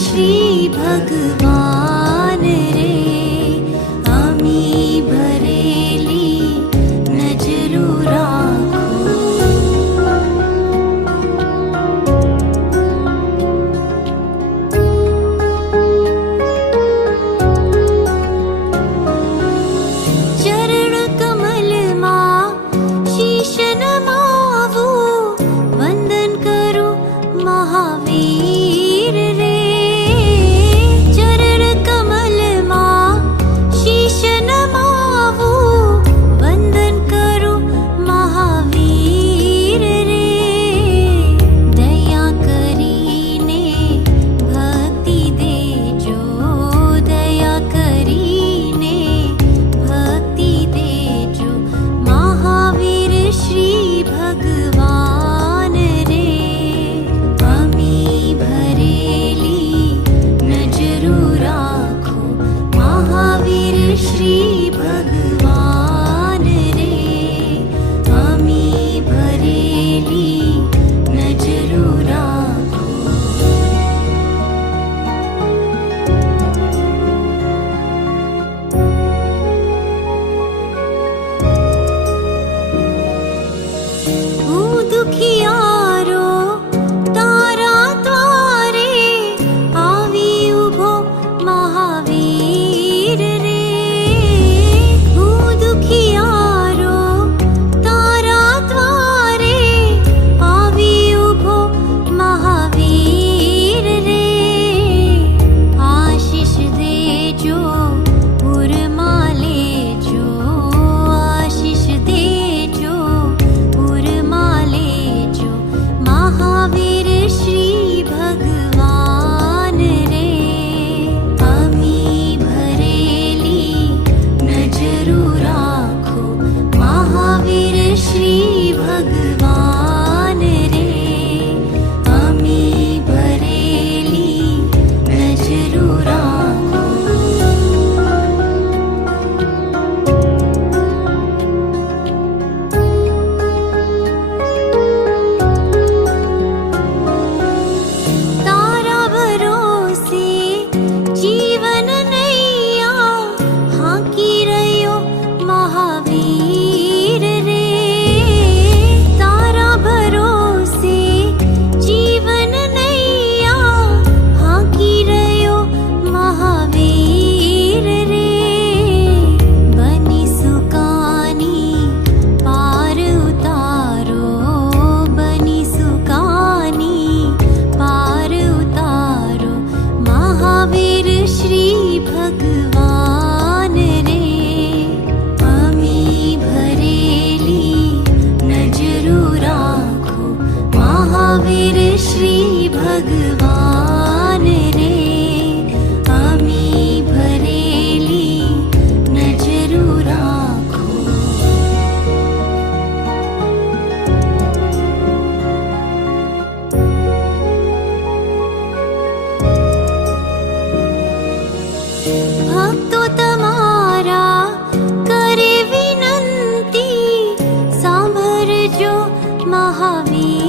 श्री भगवान रे अमी भरेली नजरू राखो। चरण कमल मां शीश नमावो वंदन करो महावीर रे। चरण कमल मां शीश नमावो वंदन करो महावीर रे। दया करीने भक्ति देजो दया करीने भक्ति देजो महावीर श्री भगवान रे अमी भरेली नजरू राखो। महावीर श्री भगवान रे अमी भरेली नजरू राखो। હું દુખિયારો તારા દ્વારે આવી ઊભો મહાવીર રે। હું દુખિયારો તારા દ્વારે આવી ઊભો મહાવીર રે। આશીષ દેજો પુરમાં લેજો આશીષ દેજો પુરમાં લેજો महावीर श्री भगवान रे अमी भरेली नजरू राखो। महावीर श्री भगवान रे अमी भरेली नजरू राखो। तारा भरोसे जीवन नैया हांकी रह्यो महावीर रे। तारा भरोसे जीवन नैया हांकी रह्यो महावीर रे। बनी सुकानी पार उतारो बनी सुकानी पार उतारो महावीर श्री भगवान रे अमी भरेली नजरू राखो। महावीर श्री भगवान रे अमी भरेली नजरू राखो। भक्तो तमारा करे विनंती सांभरजो महावीर